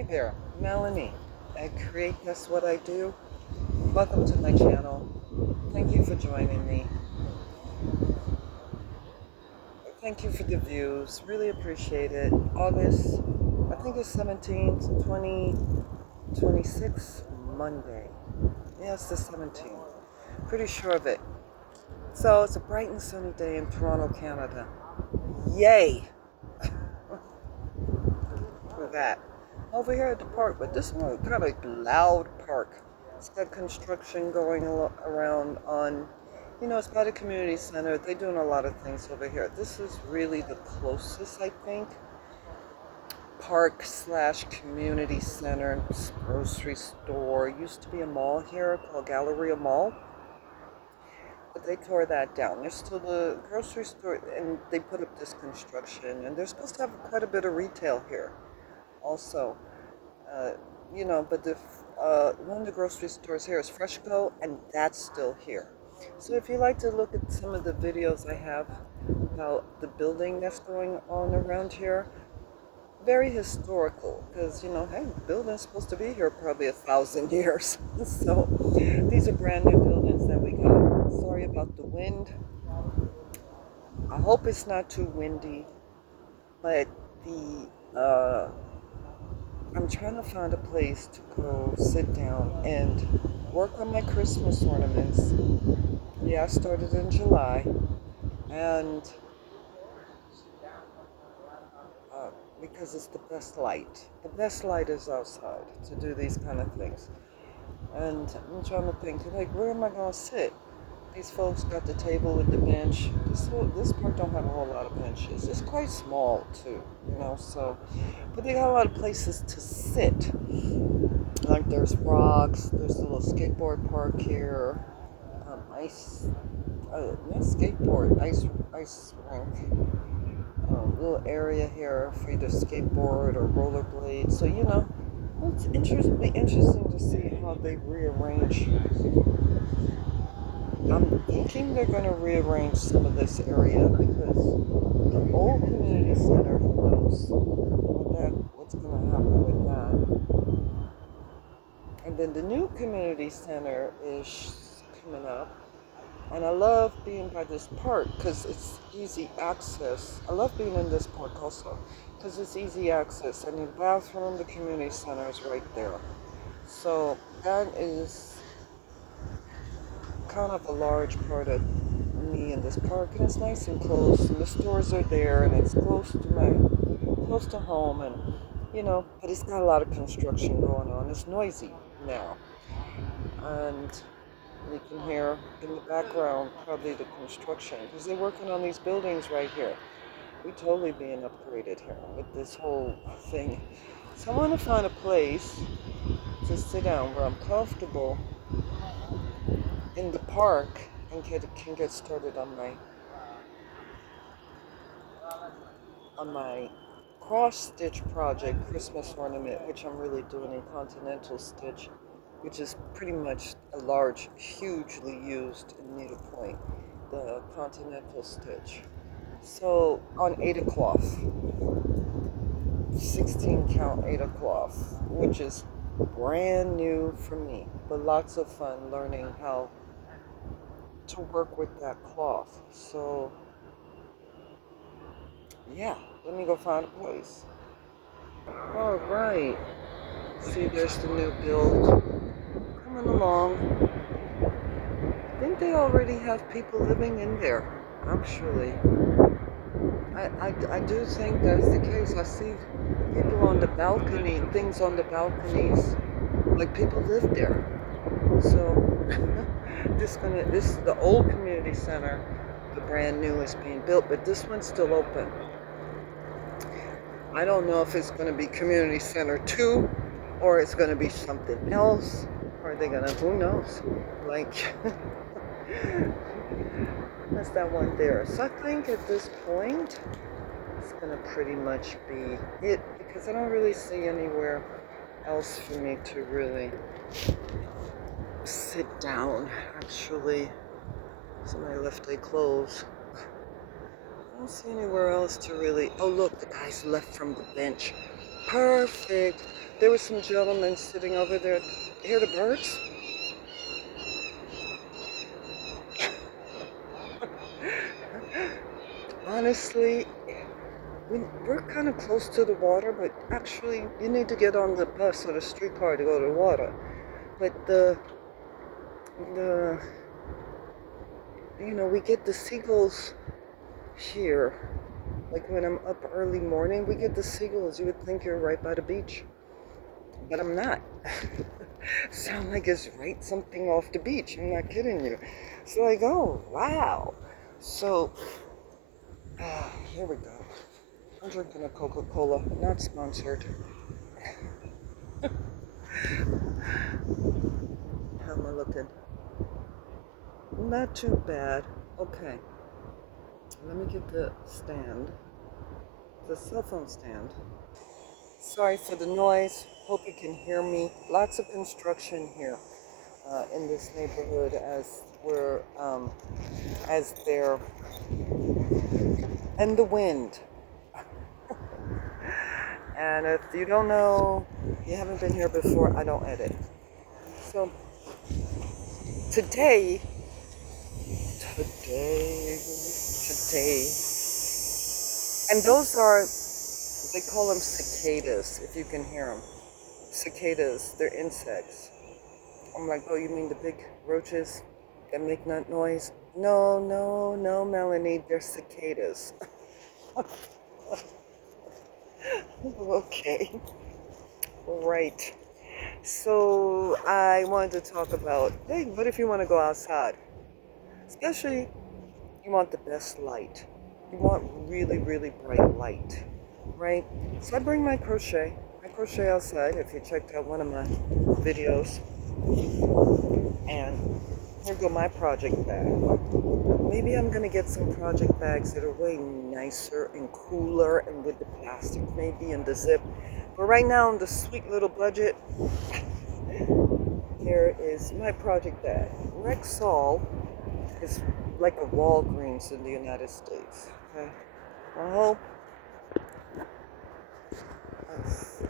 Hi there, Melanie. I create That's What I Do. Welcome to my channel. Thank you for joining me. Thank you for the views. Really appreciate it. August, I think it's 17th, 2026, Monday. Yes, the 17th. Pretty sure of it. So it's a bright and sunny day in Toronto, Canada. Yay for that. Over here at the park, but this one kind of loud park. It's got construction going around on, it's by the community center. They're doing a lot of things over here. This is really the closest, I think, park slash community center, grocery store. Used to be a mall here called Galleria Mall, but they tore that down. There's still the grocery store, and they put up this construction, and they're supposed to have quite a bit of retail here also. Uh, but one of the grocery stores here is Freshco, and that's still here. So if you like to look at some of the videos I have about the building that's going on around here, very historical, because hey, the building's supposed to be here probably 1,000 years. So these are brand new buildings that we got. Sorry about the wind. I hope it's not too windy, but I'm trying to find a place to go sit down and work on my Christmas ornaments. Yeah, I started in July, and uh, because it's the best light. The best light is outside to do these kind of things. And I'm trying to think, like, where am I going to sit? These folks got the table with the bench. This park don't have a whole lot of benches. It's quite small too, so, but they got a lot of places to sit. Like there's rocks, there's a little skateboard park here, not skateboard, ice rink, little area here for you to skateboard or rollerblade. So it's be interesting to see how they rearrange. I'm thinking they're going to rearrange some of this area because the old community center, who knows what's going to happen with that. And then the new community center is coming up. And I love being by this park because it's easy access. I love being in this park also because it's easy access. I mean, bathroom, the community center is right there. So that is kind of a large part of me in this park, and it's nice and close, and the stores are there, and it's close to home, and but it's got a lot of construction going on. It's noisy now, and you can hear in the background probably the construction because they're working on these buildings right here. We totally being upgraded here with this whole thing. So I want to find a place to sit down where I'm comfortable in the park and can get started on my cross stitch project, Christmas ornament, which I'm really doing in continental stitch, which is pretty much a large, hugely used needlepoint, the continental stitch. So on Ada cloth, 16 count Ada cloth, which is brand new for me, but lots of fun learning how to work with that cloth. So yeah, let me go find a place. All right. See, there's the new build coming along. I think they already have people living in there, actually. I do think that's the case. I see people on the balcony, things on the balconies, like people live there. So this is the old community center. The brand new is being built, but this one's still open. I don't know if it's going to be community center 2 or it's going to be something else. Or are they going to, who knows? Like, that's that one there. So I think at this point, it's going to pretty much be it because I don't really see anywhere else for me to really sit down. Actually, somebody left their clothes. I don't see anywhere else to really. Oh, look, the guys left from the bench. Perfect. There was some gentleman sitting over there. Hear the birds? Honestly, we're kind of close to the water, but actually, you need to get on the bus or the streetcar to go to the water. But the we get the seagulls here. Like when I'm up early morning, we get the seagulls. You would think you're right by the beach, but I'm not. Sound like it's right something off the beach. I'm not kidding you. So I go, wow. So here we go. I'm drinking a Coca-Cola, not sponsored. How am I looking? Not too bad. Okay, let me get the stand, the cell phone stand. Sorry for the noise. Hope you can hear me. Lots of construction here in this neighborhood as they're, and the wind. And if you don't know, you haven't been here before, I don't edit. So today, today, and those are, they call them cicadas, if you can hear them. Cicadas, they're insects. I'm like, oh, you mean the big roaches that make that noise? No, no, no, Melanie, they're cicadas. Okay, right. So I wanted to talk about, hey, what if you want to go outside? Especially, you want the best light. You want really, really bright light, right? So I bring my crochet. I crochet outside, if you checked out one of my videos. And here go my project bag. Maybe I'm gonna get some project bags that are way nicer and cooler and with the plastic maybe and the zip. But right now on the sweet little budget, here is my project bag. Rexall is like a Walgreens in the United States. Okay. I hope. Let's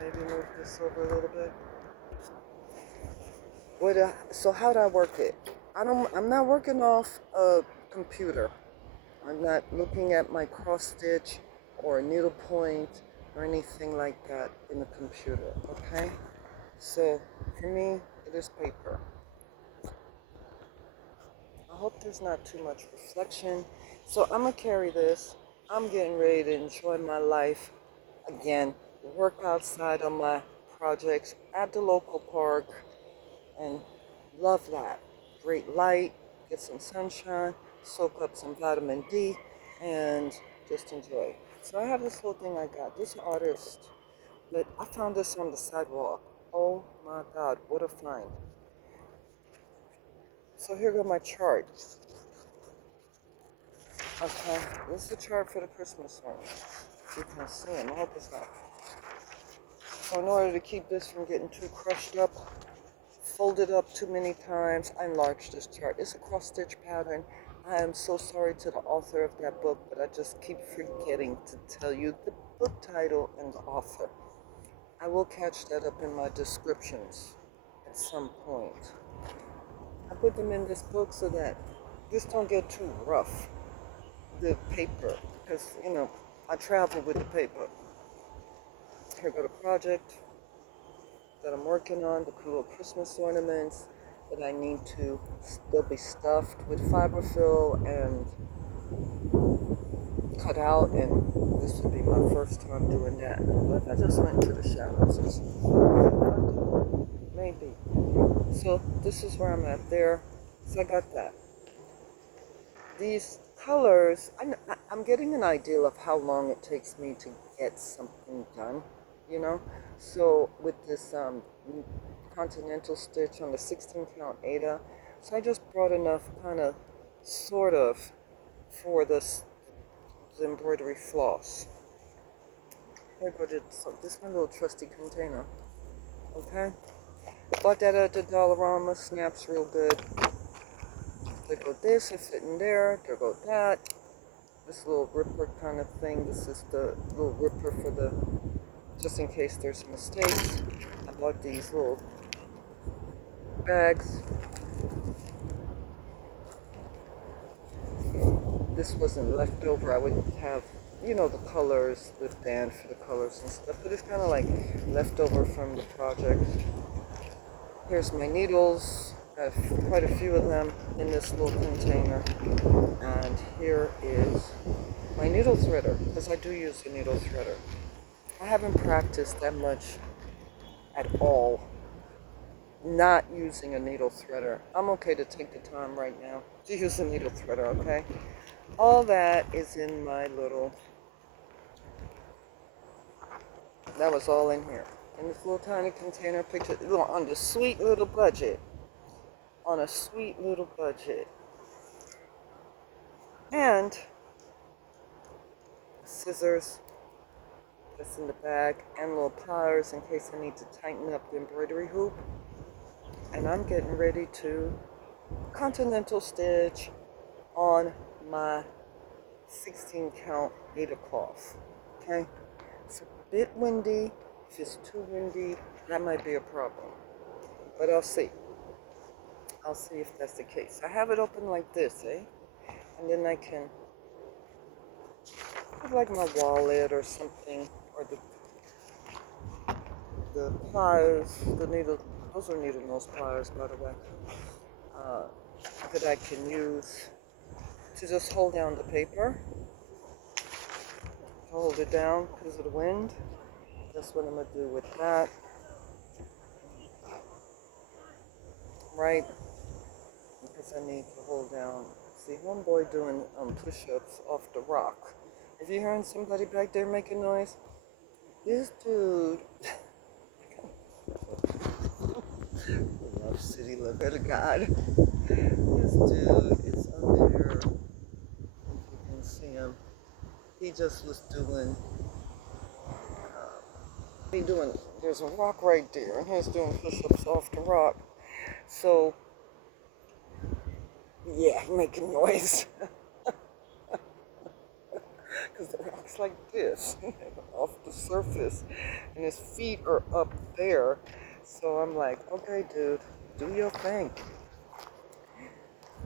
maybe move this over a little bit. So how do I work it? I'm not working off a computer. I'm not looking at my cross stitch or a needle point or anything like that in the computer, okay? So for me, it is paper. I hope there's not too much reflection. So I'm gonna carry this. I'm getting ready to enjoy my life again, work outside on my projects at the local park and love that. Great light, get some sunshine, soak up some vitamin D, and just enjoy. So I have this little thing I got. This artist, but I found this on the sidewalk. Oh my God, what a find. So here go my chart. Okay, this is the chart for the Christmas one. You can see them. I hope it's not. So in order to keep this from getting too crushed up, folded up too many times, I enlarged this chart. It's a cross stitch pattern. I am so sorry to the author of that book, but I just keep forgetting to tell you the book title and the author. I will catch that up in my descriptions at some point. I put them in this book so that this don't get too rough, the paper, because, I travel with the paper. Here go the project that I'm working on, the little Christmas ornaments that I need to, they'll be stuffed with fiberfill and cut out, and this would be my first time doing that. But I just went into the shadows. Maybe. So this is where I'm at there. So I got that. These colors, I'm getting an idea of how long it takes me to get something done, So with this continental stitch on the 16 count Ada, so I just brought enough kind of, sort of, for the embroidery floss. Here go this my little trusty container, okay? Bought that at the Dollarama, snaps real good. There go this, it's sitting there, there go that. This little ripper kind of thing, this is the little ripper for the just in case there's mistakes. I bought these little bags. This wasn't left over. I would have, the colors, the band for the colors and stuff, but it's kind of like leftover from the project. Here's my needles. I have quite a few of them in this little container. And here is my needle threader, because I do use a needle threader. I haven't practiced that much at all not using a needle threader. I'm okay to take the time right now to use a needle threader, okay? All that is in my that was all in here. In this little tiny container picture, on the sweet little budget. On a sweet little budget. And scissors, that's in the bag, and little pliers in case I need to tighten up the embroidery hoop. And I'm getting ready to continental stitch on my 16 count needlecloth. Okay? It's a bit windy. If it's too windy, that might be a problem. But I'll see. I'll see if that's the case. I have it open like this, and then I can put like my wallet or something, or the pliers, the needle. Those are needle nose pliers, by the way, that I can use to just hold down the paper, hold it down because of the wind. That's what I'm going to do with that. Right? Because I need to hold down. See, one boy doing push-ups off the rock. If you're hearing somebody back there making noise, this dude... Love city, love better God. This dude is up there. If you can see him, he just was doing. There's a rock right there, and he's doing push-ups off the rock. So, yeah, making noise. Because the rock's like this, off the surface, and his feet are up there. So I'm like, okay, dude, do your thing.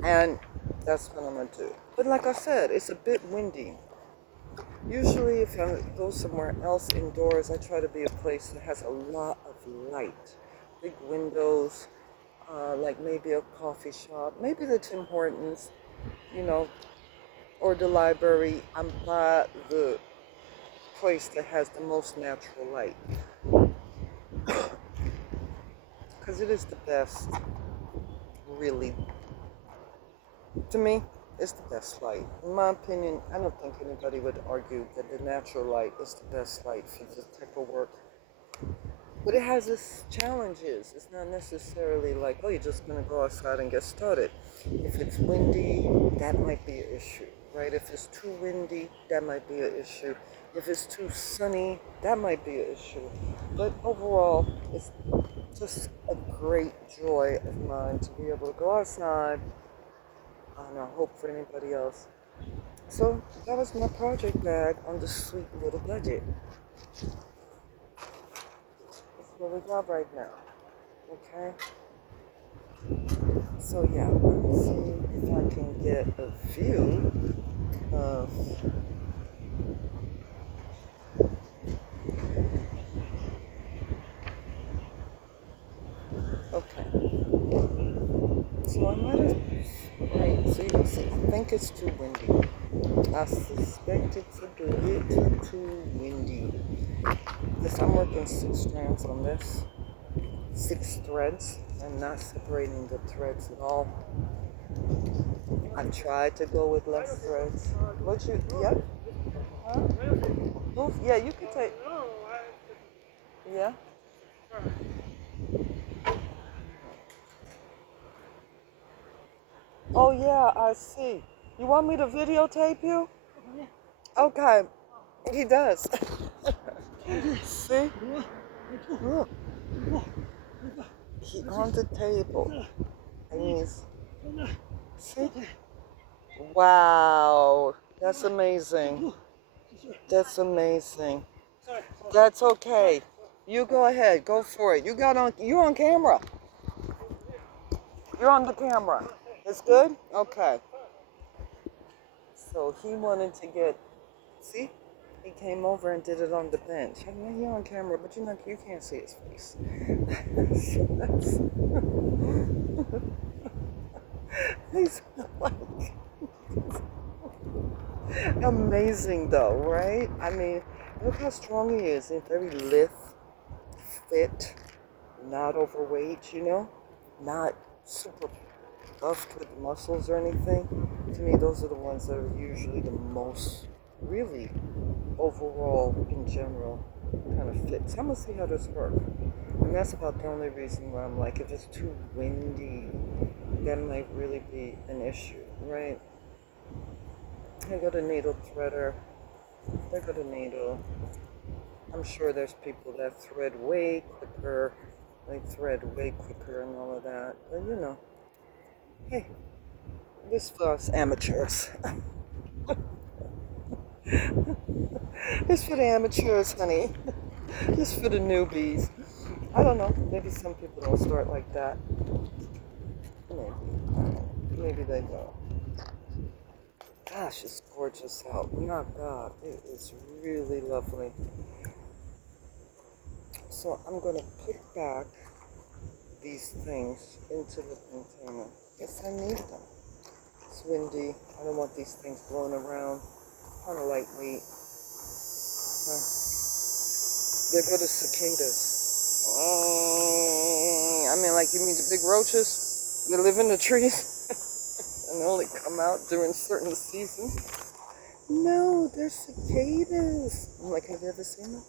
And that's what I'm going to do. But like I said, it's a bit windy. Usually if I go somewhere else indoors, I try to be a place that has a lot of light. Big windows, like maybe a coffee shop, maybe the Tim Hortons, or the library. I'm by the place that has the most natural light. Because it is the best, really. To me, it's the best light. In my opinion, I don't think anybody would argue that the natural light is the best light for this type of work. But it has its challenges. It's not necessarily like, oh, you're just going to go outside and get started. If it's windy, that might be an issue, right? If it's too windy, that might be an issue. If it's too sunny, that might be an issue. But overall, it's just a great joy of mine to be able to go outside. And I hope for anybody else. So that was my project bag on the sweet little budget. That's what we got right now. Okay? So yeah, let's see if I can get a view of so I might have so you can see, I think it's too windy. I suspect it's a little too windy. Because I'm working 6 strands on this. 6 threads. I'm not separating the threads at all. I tried to go with less threads. Yeah? Huh? Move? Yeah, you can take. Yeah? Oh yeah, I see. You want me to videotape you? Okay. He does. See? Look. He on the table. And he's... See? Wow. That's amazing. That's amazing. That's okay. You go ahead. Go for it. You're on camera. You're on the camera. It's good? Okay. So he wanted to get, see? He came over and did it on the bench. I know you're on camera, but you can't see his face. That's, he's like amazing though, right? I mean, look how strong he is. He's very lithe, fit, not overweight, not super buffed with muscles or anything. To me, those are the ones that are usually the most, really, overall, in general, kind of fit. So I'm gonna see how this works. And that's about the only reason why I'm like, if it's too windy, that might really be an issue, right? I got a needle threader. I got a needle. I'm sure there's people that thread way quicker, they thread way quicker and all of that. But hey, this for us amateurs. This for the amateurs, honey. This for the newbies. I don't know. Maybe some people don't start like that. Maybe. Maybe they don't. Gosh, it's gorgeous out. My God, it is really lovely. So I'm going to put back these things into the container. Yes, I need them. It's windy. I don't want these things blowing around. Kind of lightweight. There go the cicadas. I mean, like, you mean the big roaches that live in the trees and only come out during certain seasons? No, they're cicadas. I'm like, have you ever seen them?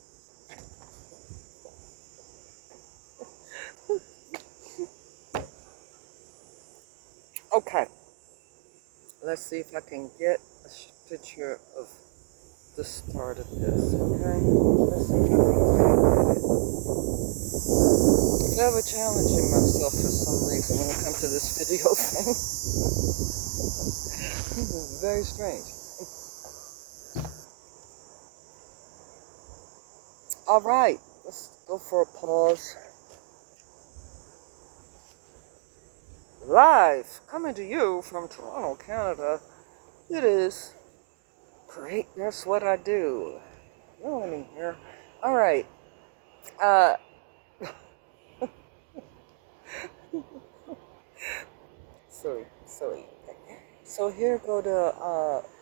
Okay, let's see if I can get a picture of the start of this, okay? Let's see if I can get it. I'm ever challenging myself for some reason when it comes to this video thing. This is very strange. All right, let's go for a pause. Live, coming to you from Toronto, Canada. It is great. That's what I do. No one in here. All right. Uh, sorry. So here go the,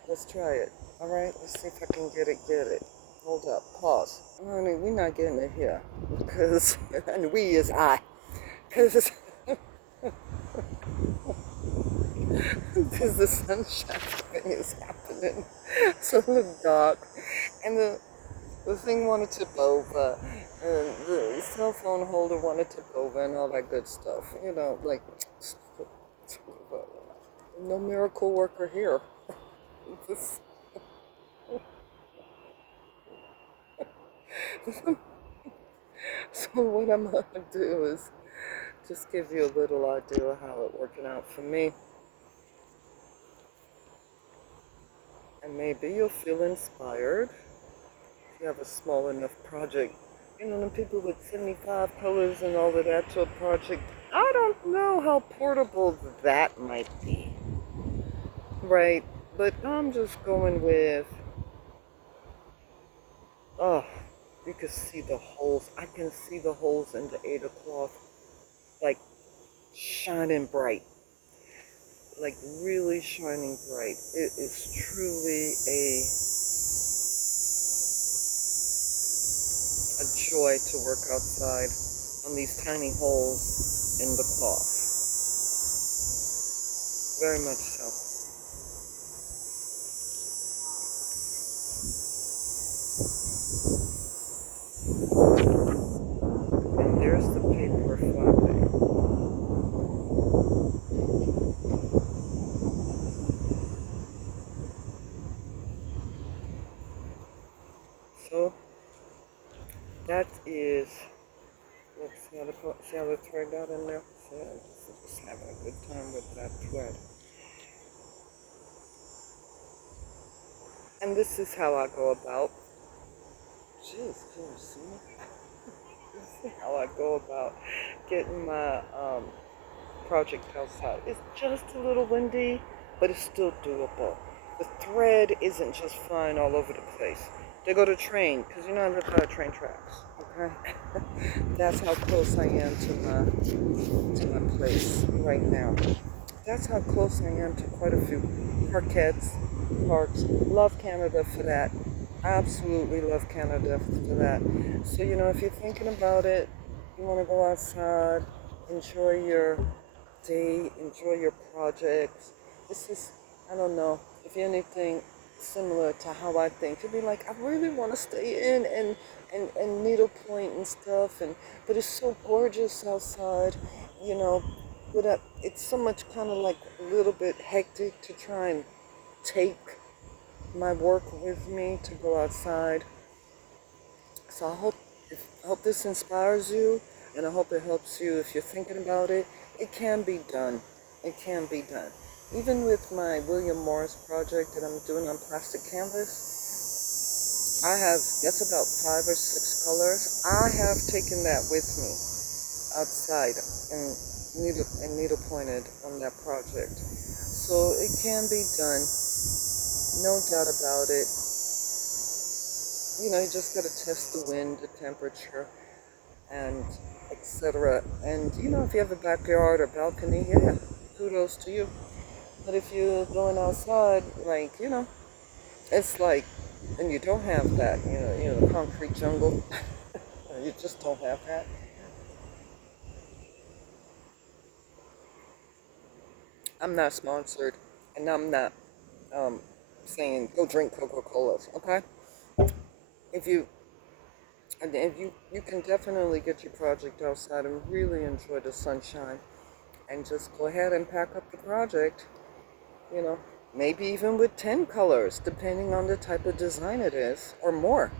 let's try it. All right, let's see if I can get it. Hold up, pause. Honey, we're not getting it here. Because, and we is I. Because, because the sunshine thing is happening. So it look dark. And the thing wanted to tip over. And the cell phone holder wanted to tip over and all that good stuff. Like, no miracle worker here. So what I'm going to do is just give you a little idea of how it's working out for me. And maybe you'll feel inspired if you have a small enough project. The people with 75 colors and all of that to a project, I don't know how portable that might be. Right? But I'm just going with, oh, you can see the holes. I can see the holes in the Ada cloth, like, shining bright. Like, really shining bright. It is truly a joy to work outside on these tiny holes in the cloth. Very much so. And there's the paper flapping. So that is, let's see how the thread got in there. So just having a good time with that thread. And this is how I go about Jeez, can you see me? You see how I go about getting my project outside. It's just a little windy, but it's still doable. The thread isn't just flying all over the place. They go to train, because you know I live by the train tracks. Okay? That's how close I am to my place right now. That's how close I am to quite a few parquets, parks. Love Canada for that. Absolutely love Canada for that. So, you know, if you're thinking about it, you want to go outside, enjoy your day, enjoy your projects. This is, I don't know, if you're anything similar to how I think, you'd be like, I really want to stay in and needlepoint and stuff, but it's so gorgeous outside, you know, but it's so much kind of like a little bit hectic to try and take my work with me to go outside. So I hope this inspires you, and I hope it helps you if you're thinking about it. It can be done. It can be done. Even with my William Morris project that I'm doing on plastic canvas, I have, that's about 5 or 6 colors. I have taken that with me outside and needle pointed on that project. So it can be done, no doubt about it. You know, you just gotta test the wind, the temperature, and etc. And you know, if you have a backyard or balcony, yeah, kudos to you. But if you're going outside, like, you know, it's like, and you don't have that, the concrete jungle, you just don't have that. I'm not sponsored, and I'm not um, saying go drink Coca-Colas, okay? If you, and if you can definitely get your project outside and really enjoy the sunshine, and just go ahead and pack up the project, you know, maybe even with 10 colors, depending on the type of design it is, or more.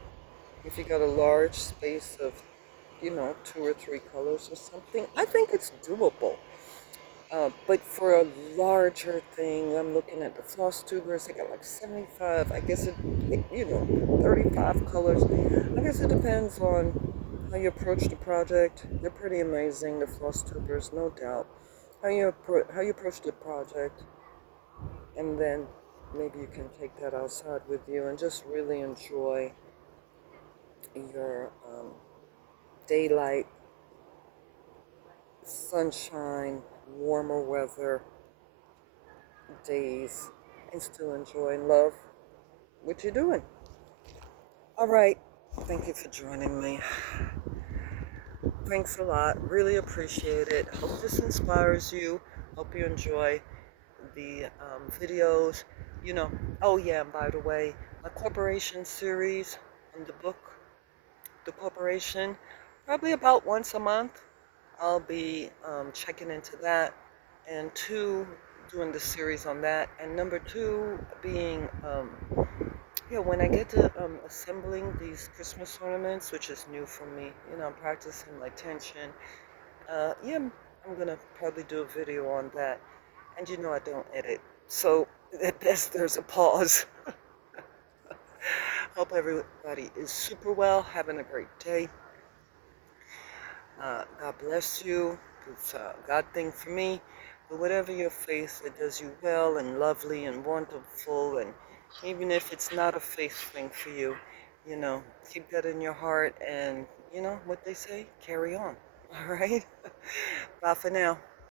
If you got a large space of, 2 or 3 colors or something, I think it's doable. But for a larger thing, I'm looking at the floss tubers. They got like 75. I guess 35 colors. I guess it depends on how you approach the project. They're pretty amazing, the floss tubers, no doubt. How you approach the project, and then maybe you can take that outside with you and just really enjoy your daylight, sunshine, warmer weather days, and still enjoy and love what you're doing. All right. Thank you for joining me. Thanks a lot. Really appreciate it. Hope this inspires you. Hope you enjoy the videos. You know, oh yeah, and by the way, my corporation series on the book, The Corporation, probably about once a month. I'll be checking into that, and two, doing the series on that, and number two being, when I get to assembling these Christmas ornaments, which is new for me, I'm practicing my tension. I'm gonna probably do a video on that, and I don't edit, so at best there's a pause. Hope everybody is super well, having a great day. God bless you. It's a God thing for me. But whatever your faith, it does you well and lovely and wonderful. And even if it's not a faith thing for you, keep that in your heart. And what they say, carry on. All right? Bye for now.